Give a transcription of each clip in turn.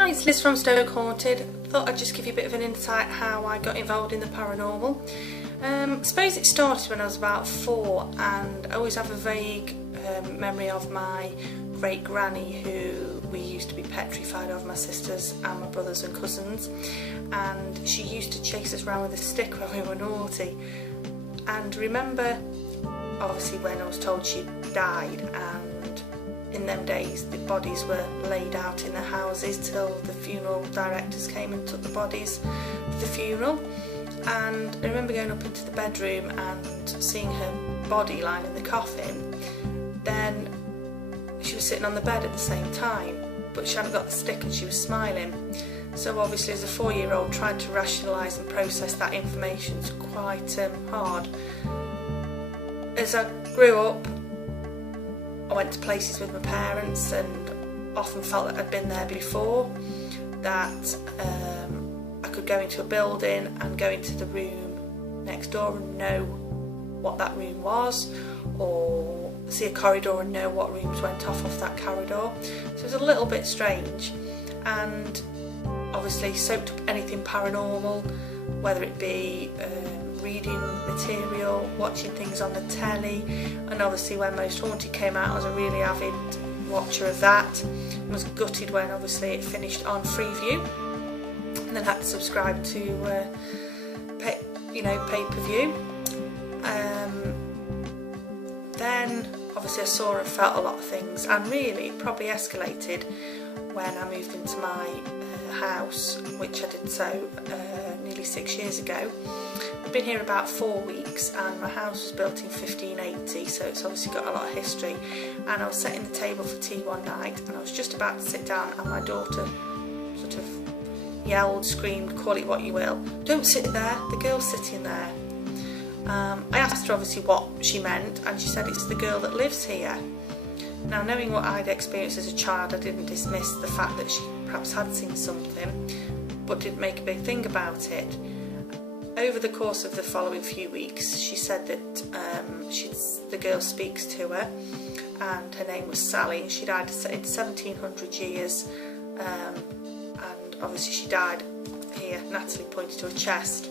Hi, it's Liz from Stoke Haunted. Thought I'd just give you a bit of an insight how I got involved in the paranormal. I suppose it started when I was about 4, and I always have a vague memory of my great granny, who we used to be petrified of, my sisters and my brothers and cousins, and she used to chase us around with a stick when we were naughty. And remember, obviously, when I was told she died, and in them days the bodies were laid out in the houses till the funeral directors came and took the bodies for the funeral. And I remember going up into the bedroom and seeing her body lying in the coffin. Then she was sitting on the bed at the same time, but she hadn't got the stick and she was smiling. So obviously, as a 4-year-old, trying to rationalise and process that information is quite hard. As I grew up, I went to places with my parents and often felt that I'd been there before, that I could go into a building and go into the room next door and know what that room was, or see a corridor and know what rooms went off that corridor. So it was a little bit strange, and obviously soaked up anything paranormal, whether it be reading material, watching things on the telly, and obviously when Most Haunted came out I was a really avid watcher of that, and was gutted when obviously it finished on Freeview, and then had to subscribe to pay-per-view. Then obviously I saw and felt a lot of things, and really it probably escalated when I moved into my house, which I did so nearly 6 years ago. I've been here about 4 weeks, and my house was built in 1580, so it's obviously got a lot of history. And I was setting the table for tea one night, and I was just about to sit down, and my daughter sort of yelled, screamed, call it what you will, "Don't sit there, the girl's sitting there." I asked her obviously what she meant, and she said it's the girl that lives here. Now, knowing what I'd experienced as a child, I didn't dismiss the fact that she perhaps had seen something, but didn't make a big thing about it. Over the course of the following few weeks, she said that the girl speaks to her, and her name was Sally, and she died in 1700 years, and obviously she died here. Natalie pointed to her chest,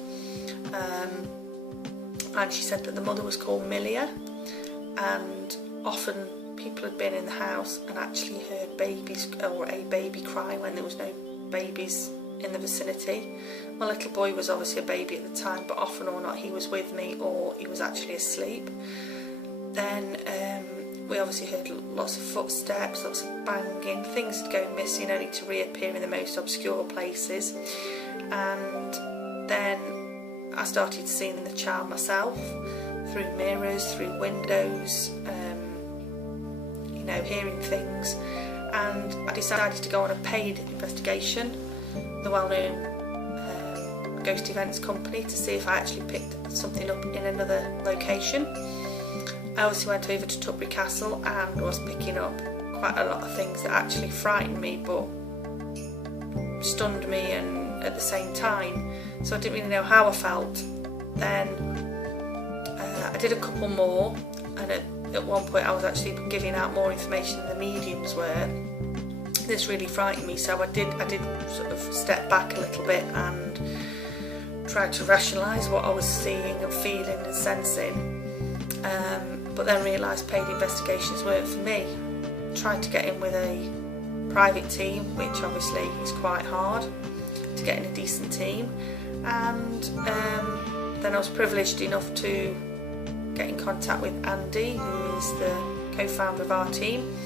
and she said that the mother was called Millia, and often people had been in the house and actually heard babies, or a baby cry, when there was no babies in the vicinity. My little boy was obviously a baby at the time, but often or not he was with me, or he was actually asleep. Then we obviously heard lots of footsteps, lots of banging, things would go missing only to reappear in the most obscure places. And then I started seeing the child myself, through mirrors, through windows, hearing things, and I decided to go on a paid investigation, the well-known ghost events company, to see if I actually picked something up in another location. I obviously went over to Tutbury Castle and was picking up quite a lot of things that actually frightened me but stunned me, and at the same time, so I didn't really know how I felt. Then I did a couple more, and at one point I was actually giving out more information than the mediums were. This really frightened me, so I did sort of step back a little bit and tried to rationalise what I was seeing and feeling and sensing, but then realised paid investigations weren't for me. Tried to get in with a private team, which obviously is quite hard to get in a decent team, and then I was privileged enough to get in contact with Andy, who is the co-founder of our team,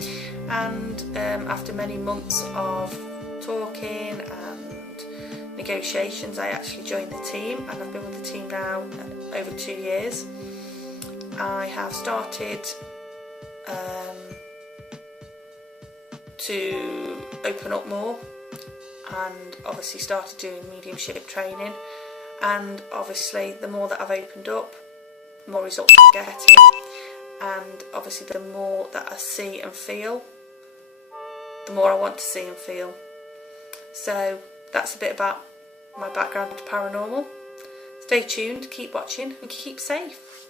and after many months of talking and negotiations, I actually joined the team, and I've been with the team now over 2 years. I have started to open up more, and obviously started doing mediumship training, and obviously the more that I've opened up, the more results I'm getting, and obviously the more that I see and feel, the more I want to see and feel. So that's a bit about my background to paranormal. Stay tuned, keep watching, and keep safe.